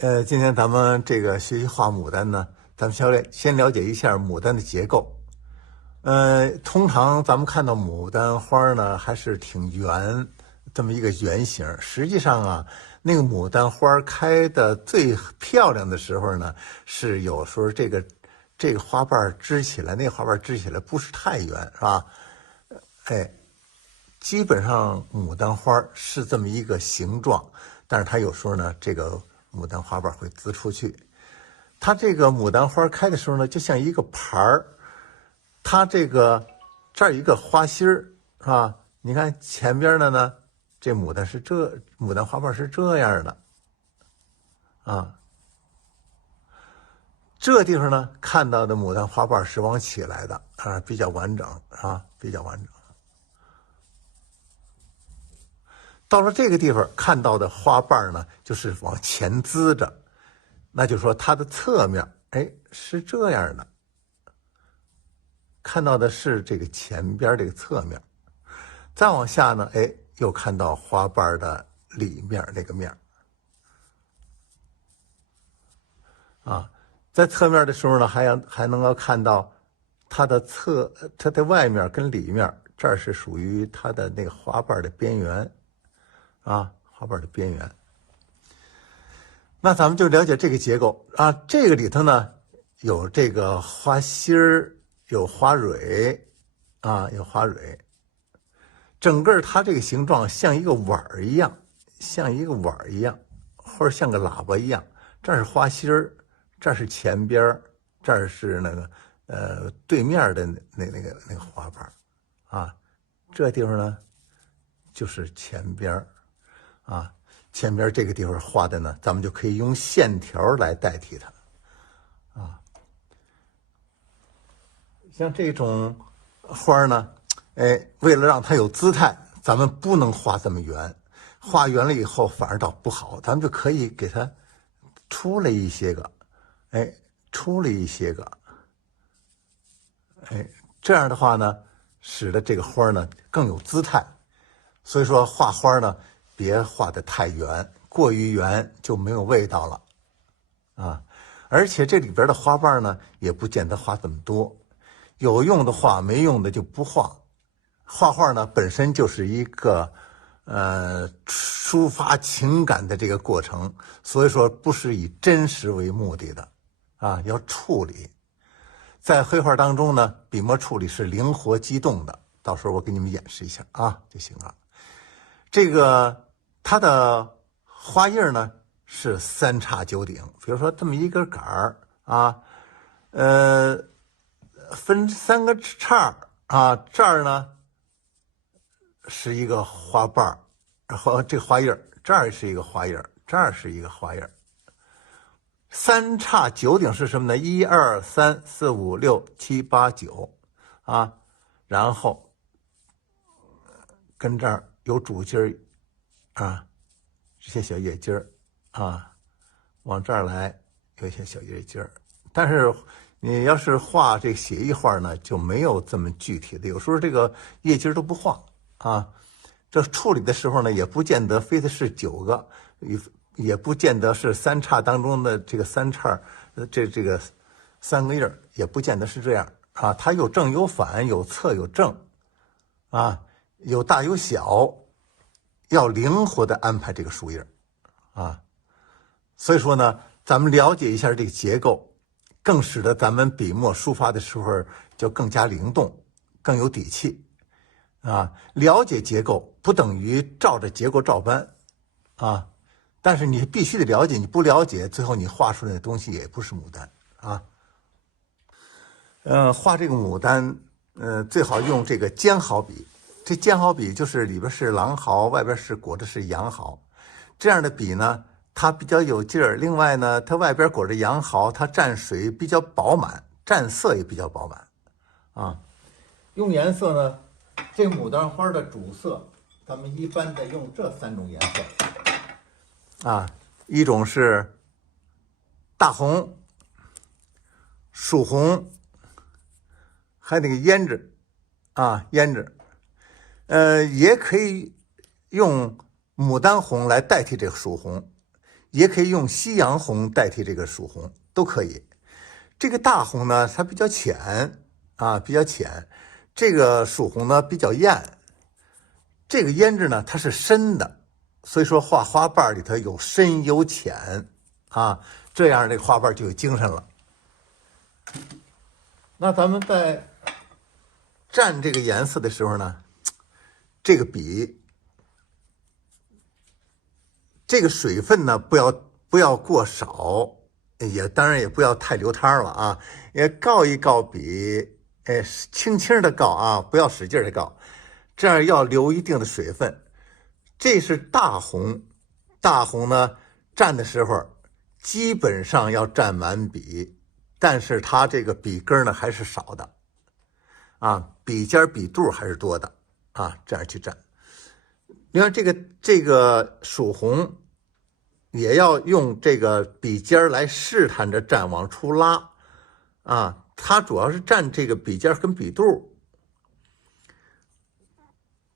今天咱们这个学习画牡丹呢，咱们先了解一下牡丹的结构。通常咱们看到牡丹花呢，还是挺圆，这么一个圆形。实际上啊，那个牡丹花开的最漂亮的时候呢，是有时候这个花瓣支起来，那个花瓣支起来不是太圆，是吧？基本上牡丹花是这么一个形状，但是它有时候呢，这个牡丹花瓣会滋出去。它这个牡丹花开的时候呢，就像一个盘儿，它这儿有一个花心儿，是吧？你看前边的呢，这牡丹花瓣是这样的，啊，这地方呢看到的牡丹花瓣是往起来的啊，比较完整啊，比较完整。到了这个地方看到的花瓣呢，就是往前滋着，那就是说它的侧面，是这样的。看到的是这个前边这个侧面，再往下呢，又看到花瓣的里面那个面啊，在侧面的时候呢，还能够看到它的外面跟里面，这儿是属于它的那个花瓣的边缘啊，花瓣的边缘。那咱们就了解这个结构啊，这个里头呢有这个花心儿，有花蕊啊，有花蕊。整个它这个形状像一个碗儿一样，或者像个喇叭一样。这是花心儿，这是前边，这是那个对面的那个花瓣啊。这地方呢就是前边啊。前边这个地方画的呢，咱们就可以用线条来代替它啊。像这种花呢，为了让它有姿态，咱们不能画这么圆，画圆了以后反而倒不好，咱们就可以给它出了一些个，这样的话呢，使得这个花呢更有姿态。所以说画花呢，别画得太圆，过于圆就没有味道了啊。而且这里边的花瓣呢，也不见得画这么多，有用的画，没用的就不画。画画呢本身就是一个抒发情感的这个过程，所以说不是以真实为目的的啊，要处理。在绘画当中呢，笔墨处理是灵活机动的，到时候我给你们演示一下啊就行了。这个它的花叶呢是三叉九顶，比如说这么一根杆儿啊，分三个叉啊，这儿呢是一个花瓣，然后这个花叶这儿是一个花叶，这儿是一个花叶。三叉九顶是什么呢？1、2、3、4、5、6、7、8、9啊，然后跟这儿有主筋儿啊，这些小叶筋儿啊，往这儿来有一些小叶筋儿。但是你要是画这个写意画呢，就没有这么具体的，有时候这个叶筋都不画啊。这处理的时候呢，也不见得非得是9个，也不见得是三叉当中的这个三叉，这个3个叶也不见得是这样啊。它有正有反，有侧有正啊，有大有小，要灵活的安排这个树叶啊。所以说呢，咱们了解一下这个结构，更使得咱们笔墨抒发的时候就更加灵动，更有底气啊。了解结构不等于照着结构照搬啊，但是你必须得了解，你不了解，最后你画出来的东西也不是牡丹啊。画这个牡丹，最好用这个尖毫笔。这尖毫笔就是里边是狼毫，外边是裹的是羊毫，这样的笔呢，它比较有劲儿。另外呢，它外边裹着羊毫，它蘸水比较饱满，蘸色也比较饱满啊。用颜色呢，这个牡丹花的主色，咱们一般的用这3种颜色啊，一种是大红、曙红，还有那个胭脂啊，胭脂。也可以用牡丹红来代替这个曙红，也可以用夕阳红代替这个曙红，都可以。这个大红呢，它比较浅啊，比较浅；这个曙红呢比较艳。这个胭脂呢，它是深的，所以说画花瓣里头有深有浅啊，这样这个花瓣就有精神了。那咱们在蘸这个颜色的时候呢，这个笔，这个水分呢不要过少，也当然也不要太流汤了啊，也告一告笔，轻轻的告啊，不要使劲的告，这样要留一定的水分。这是大红，大红呢蘸的时候基本上要蘸满笔，但是它这个笔根呢还是少的啊，笔尖笔肚还是多的啊，这样去蘸。你看这个曙红也要用这个笔尖来试探着蘸，往出拉啊，它主要是蘸这个笔尖跟笔肚。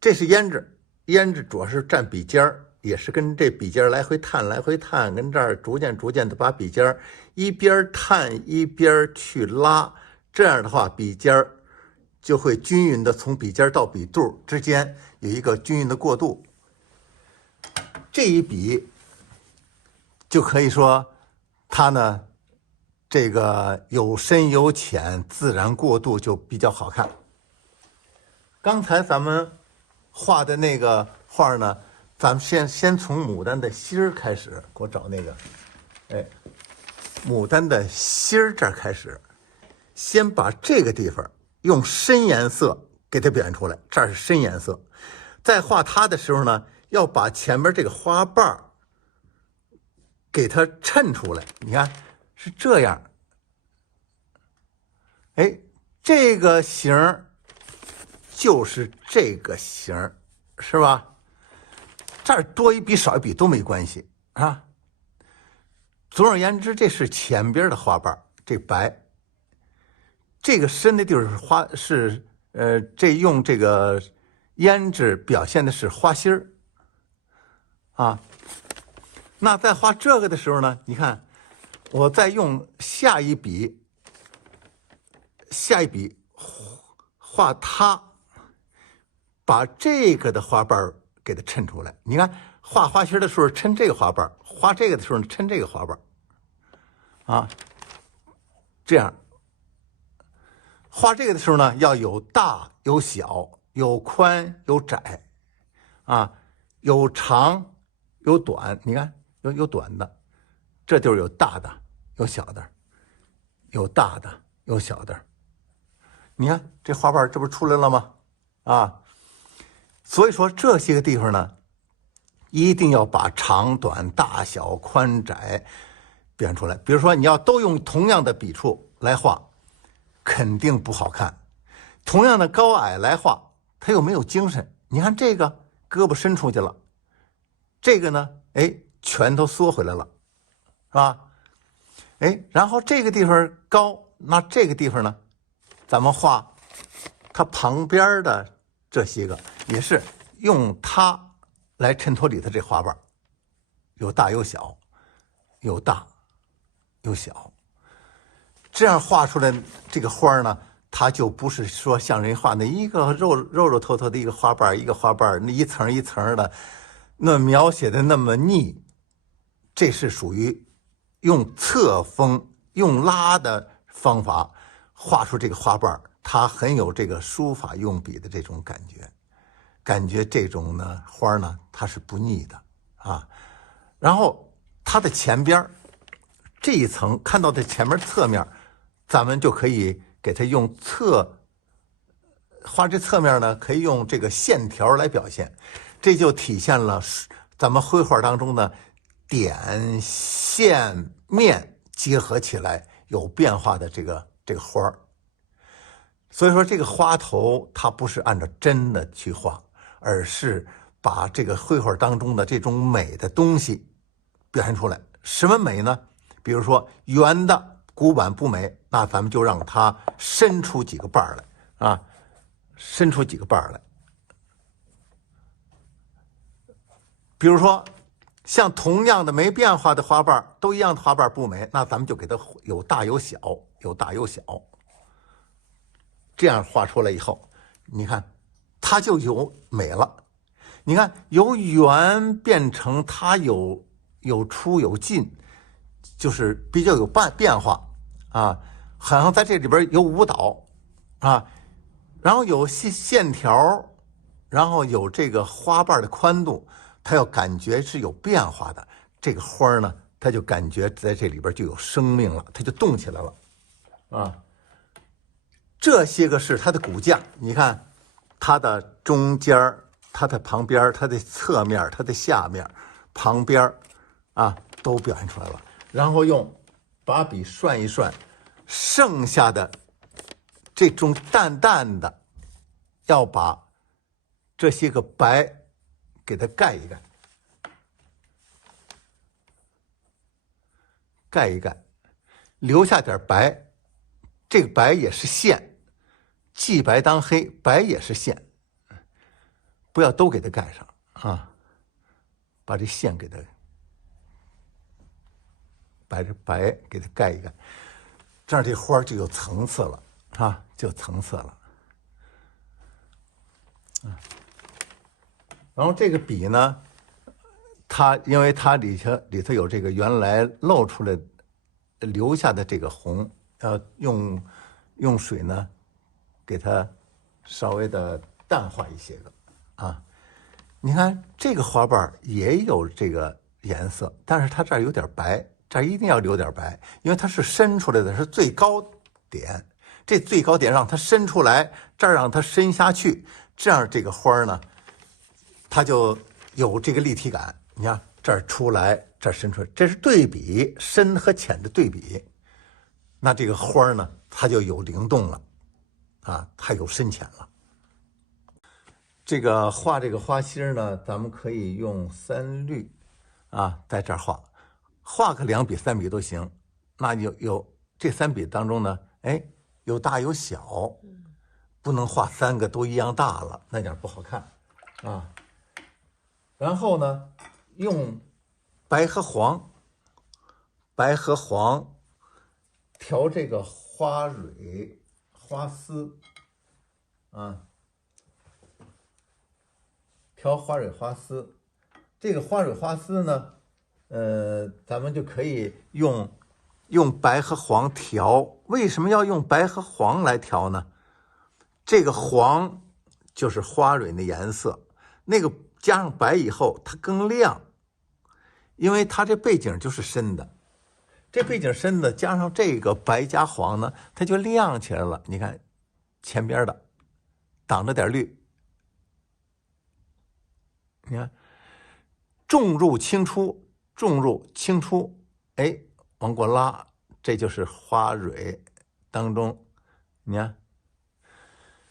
这是胭脂，胭脂主要是蘸笔尖儿，也是跟这笔尖来回探，来回探，跟这儿逐渐的把笔尖一边探一边去拉，这样的话笔尖就会均匀的从笔尖到笔肚之间有一个均匀的过渡。这一笔就可以说它呢这个有深有浅，自然过渡就比较好看。刚才咱们画的那个画呢，咱们先从牡丹的心儿开始，给我找那个，牡丹的心儿这儿开始，先把这个地方用深颜色给它表现出来，这儿是深颜色。在画它的时候呢，要把前面这个花瓣给它衬出来，你看是这样，这个形就是这个形，是吧？这儿多一笔少一笔都没关系啊。总而言之，这是前边的花瓣，这白。这个深的地方这用这个胭脂表现的是花心儿啊。那在画这个的时候呢，你看，我再用下一笔画它，把这个的花瓣给它衬出来。你看画花心的时候衬这个花瓣，画这个的时候衬这个花瓣啊，这样画这个的时候呢，要有大有小，有宽有窄啊，有长有短。你看有短的，这就是有大的有小的，有大的有小的。你看这花瓣这不是出来了吗？啊，所以说这些个地方呢，一定要把长短大小宽窄表现出来。比如说你要都用同样的笔触来画，肯定不好看。同样的高矮来画，它又没有精神。你看这个胳膊伸出去了，这个呢拳头缩回来了，是吧？然后这个地方高，那这个地方呢，咱们画它旁边的这些个也是用它来衬托里头这花瓣，有大有小，有大有小，这样画出来这个花呢，它就不是说像人画那一个肉透透的一个花瓣，一个花瓣那一层一层的，那描写的那么腻。这是属于用侧锋用拉的方法画出这个花瓣，它很有这个书法用笔的这种感觉这种呢花呢它是不腻的啊。然后它的前边这一层看到的前面侧面，咱们就可以给它用画这侧面呢，可以用这个线条来表现，这就体现了咱们绘画当中的点线面结合起来有变化的这个花儿。所以说这个花头它不是按照真的去画，而是把这个绘画当中的这种美的东西表现出来。什么美呢？比如说圆的骨板不美，那咱们就让它伸出几个瓣来啊，伸出几个瓣来。比如说像同样的没变化的花瓣，都一样的花瓣不美，那咱们就给它有大有小，有大有小。这样画出来以后，你看它就有美了。你看由圆变成它有出有进，就是比较有变化啊，好像在这里边有舞蹈啊，然后有线条，然后有这个花瓣的宽度，它要感觉是有变化的。这个花呢，它就感觉在这里边就有生命了，它就动起来了啊。这些个是它的骨架，你看它的中间、它的旁边、它的侧面、它的下面、旁边啊，都表现出来了。然后用把笔涮一涮，剩下的这种淡淡的，要把这些个白给它盖一盖，盖一盖，留下点白。这个白也是线，既白当黑，白也是线，不要都给它盖上啊，把这线给它，把这白给它盖一盖，这样这花就有层次了啊，就有层次了。然后这个笔呢，它因为它里头有这个原来露出来留下的这个红，用水呢给它稍微的淡化一些个啊。你看这个花瓣也有这个颜色，但是它这儿有点白，这儿一定要留点白，因为它是伸出来的，是最高点。这最高点让它伸出来，这儿让它伸下去，这样这个花呢，它就有这个立体感。你看这儿出来，这儿伸出来，这是对比，深和浅的对比。那这个花呢，它就有灵动了啊，它有深浅了。这个画这个花心呢，咱们可以用3绿啊，在这儿画个2笔3笔都行。那有这3笔当中呢，哎，有大有小，不能画3个都一样大了，那点不好看啊。然后呢，用白和黄调这个花蕊花丝啊。调花蕊花丝，这个花蕊花丝呢，咱们就可以用白和黄调。为什么要用白和黄来调呢？这个黄就是花蕊的颜色，那个加上白以后，它更亮，因为它这背景就是深的，这背景深的加上这个白加黄呢，它就亮起来了。你看前边的挡着点绿。你看，重入轻出，重入轻出，哎，往过拉，这就是花蕊当中。你看，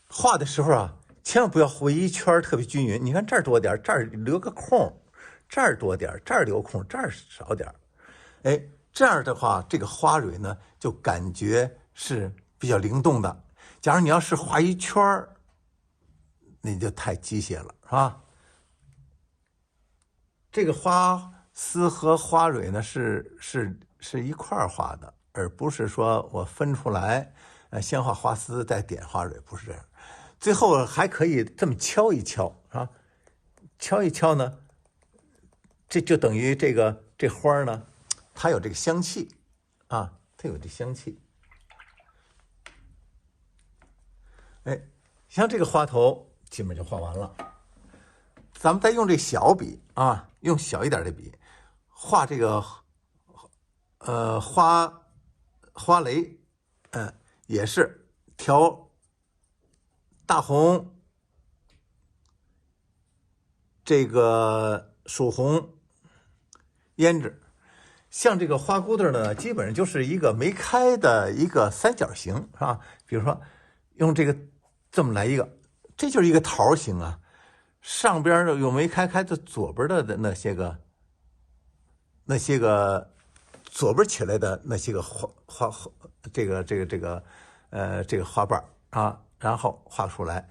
画的时候啊，千万不要围一圈特别均匀。你看这儿多点，这儿留个空，这儿多点，这儿留空，这儿少点。哎，这样的话，这个花蕊呢，就感觉是比较灵动的。假如你要是画一圈，那就太机械了，是吧？这个花丝和花蕊呢是一块画的，而不是说我分出来，先画花丝再点花蕊，不是这样。最后还可以这么敲一敲啊，敲一敲呢，这就等于这花呢，它有这个香气啊，它有这香气。哎，像这个花头基本就画完了。咱们再用这小笔啊，用小一点的笔画这个花蕾，也是调大红，这个曙红，胭脂。像这个花骨朵呢，基本上就是一个没开的一个三角形，是吧？比如说用这个这么来一个，这就是一个桃形啊。上边的有没开的左边的那些个左边起来的那些个花这个花瓣啊，然后画出来。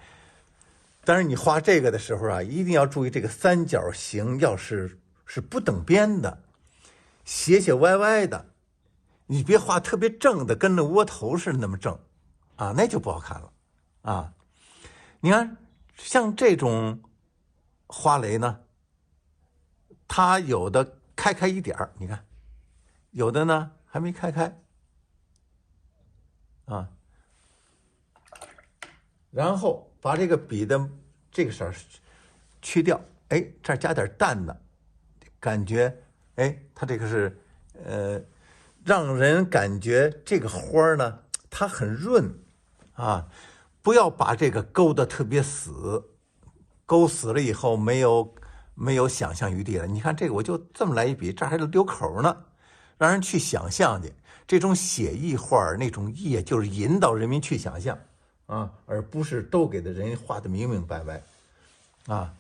但是你画这个的时候啊，一定要注意这个三角形要是是不等边的，斜斜歪歪的，你别画特别正的，跟那窝头似的那么正，啊，那就不好看了，啊，你看像这种花蕾呢，它有的开一点儿，你看，有的呢还没开，啊，然后把这个笔的这个色去掉，哎，这儿加点淡的，感觉，哎，它这个是，让人感觉这个花呢，它很润，啊，不要把这个勾得特别死，勾死了以后没有想象余地了。你看这个，我就这么来一笔，这还留口呢，让人去想象去。这种写意画那种意，就是引导人民去想象啊，而不是都给的人画的明白啊。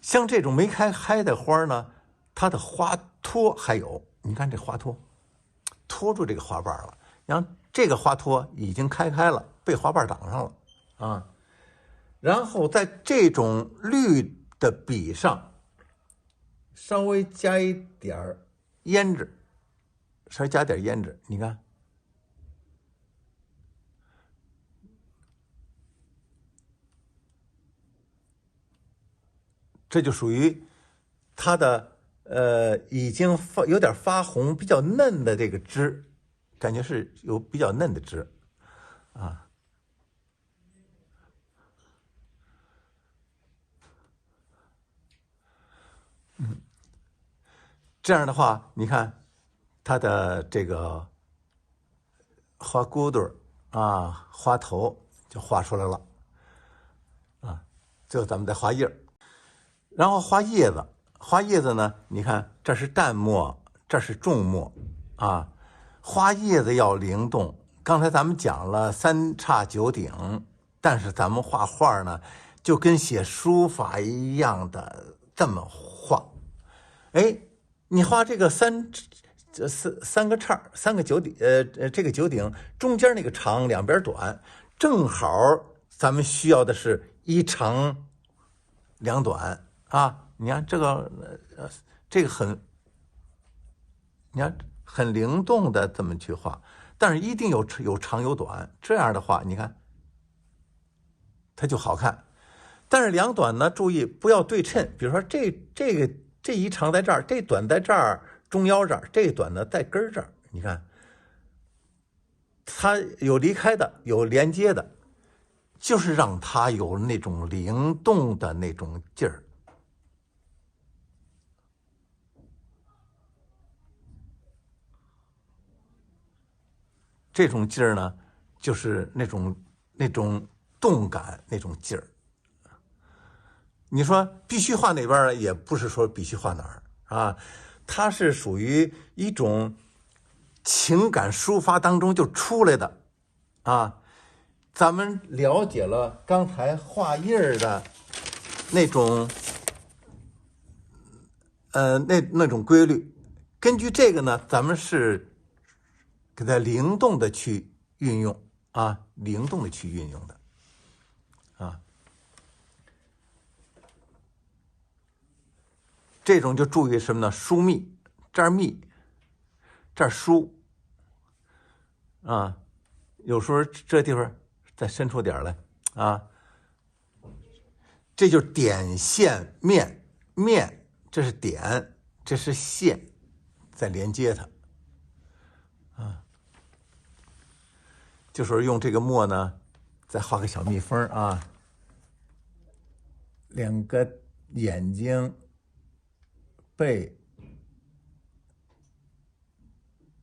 像这种没开的花呢，它的花托还有，你看这花托托住这个花瓣了，然后这个花托已经开了，被花瓣挡上了啊。然后在这种绿的笔上稍微加一点胭脂，稍微加点胭脂，你看，这就属于它的已经有点发红、比较嫩的这个汁，感觉是有比较嫩的汁啊。这样的话，你看它的这个花骨朵啊，花头就画出来了啊。最后咱们再画叶，然后画叶子。画叶子呢，你看这是淡墨，这是重墨啊。画叶子要灵动。刚才咱们讲了三叉九顶，但是咱们画画呢，就跟写书法一样的这么画。哎，你画这个三个叉，三个九顶，这个九顶中间那个长，两边短，正好咱们需要的是一长两短啊。你看这个，这个很，你看很灵动的这么去画，但是一定有长有短，这样的话，你看它就好看。但是两短呢，注意不要对称，比如说这一长在这儿，这短在这儿，中腰这儿，这短呢在根这儿，你看，它有离开的，有连接的，就是让它有那种灵动的那种劲儿。这种劲儿呢，就是那种动感那种劲儿。你说必须画哪边也不是说必须画哪儿啊，它是属于一种情感抒发当中就出来的啊。咱们了解了刚才画印儿的那种那种规律，根据这个呢，咱们是给它灵动的去运用啊，灵动的去运用的啊。这种就注意什么呢？疏密，这儿密，这儿疏啊。有时候这地方再伸出点来啊。这就是点线面，面这是点，这是线，再连接它啊。就是用这个墨呢，再画个小蜜蜂啊，两个眼睛，背，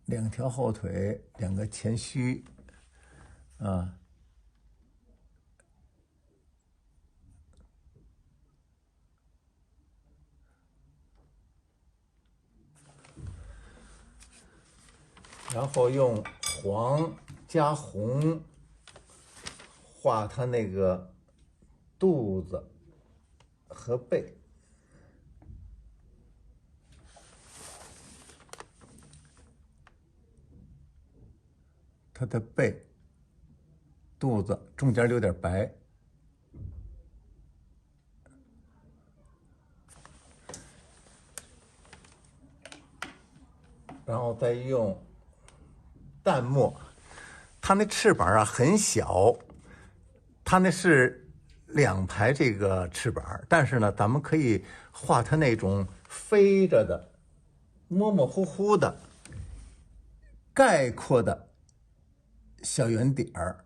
两条后腿，两个前须啊。然后用黄加红画它那个肚子和背，它的背、肚子中间留点白。然后再用淡墨。它那翅膀啊很小，它那是2排这个翅膀，但是呢，咱们可以画它那种飞着的、模模糊糊的、概括的小圆点儿。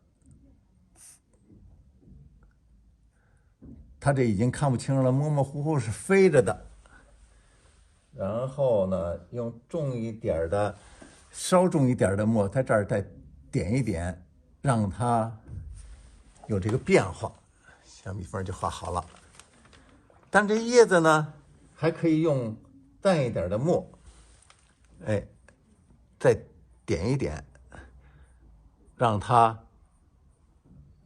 它这已经看不清了，模模糊糊是飞着的。然后呢，用稍重一点的墨，在这儿再点一点，让它有这个变化，小蜜蜂就画好了。但这叶子呢，还可以用淡一点的墨，哎，再点一点，让它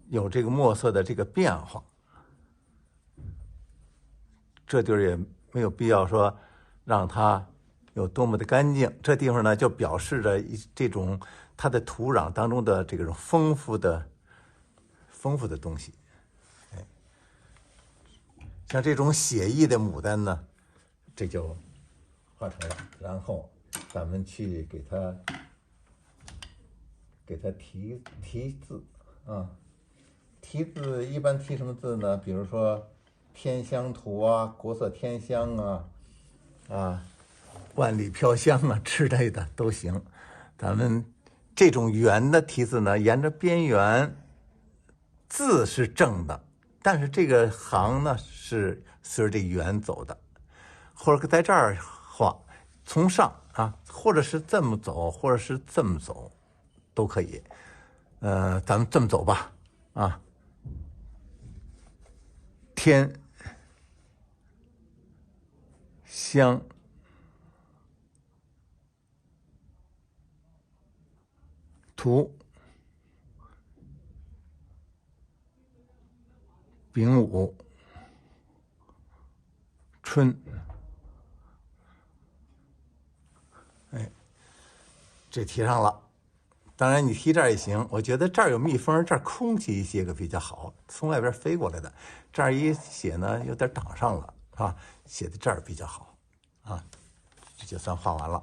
有这个墨色的这个变化。这就是也没有必要说让它有多么的干净，这地方呢就表示着这种它的土壤当中的这种丰富的东西。哎，像这种写意的牡丹呢，这就画成了。然后咱们去给它题字啊，题字一般题什么字呢？比如说天香图啊，国色天香啊，万里飘香啊之类的都行。咱们这种圆的题字呢，沿着边缘，字是正的，但是这个行呢是随着这圆走的，或者在这儿画，从上啊，或者是这么走，或者是这么走，都可以。咱们这么走吧，啊，天香图丙午春，哎，这题上了。当然你题这儿也行，我觉得这儿有蜜蜂，这儿空气写个比较好，从外边飞过来的，这儿一写呢有点挡上了啊，写的这儿比较好啊，这就算画完了。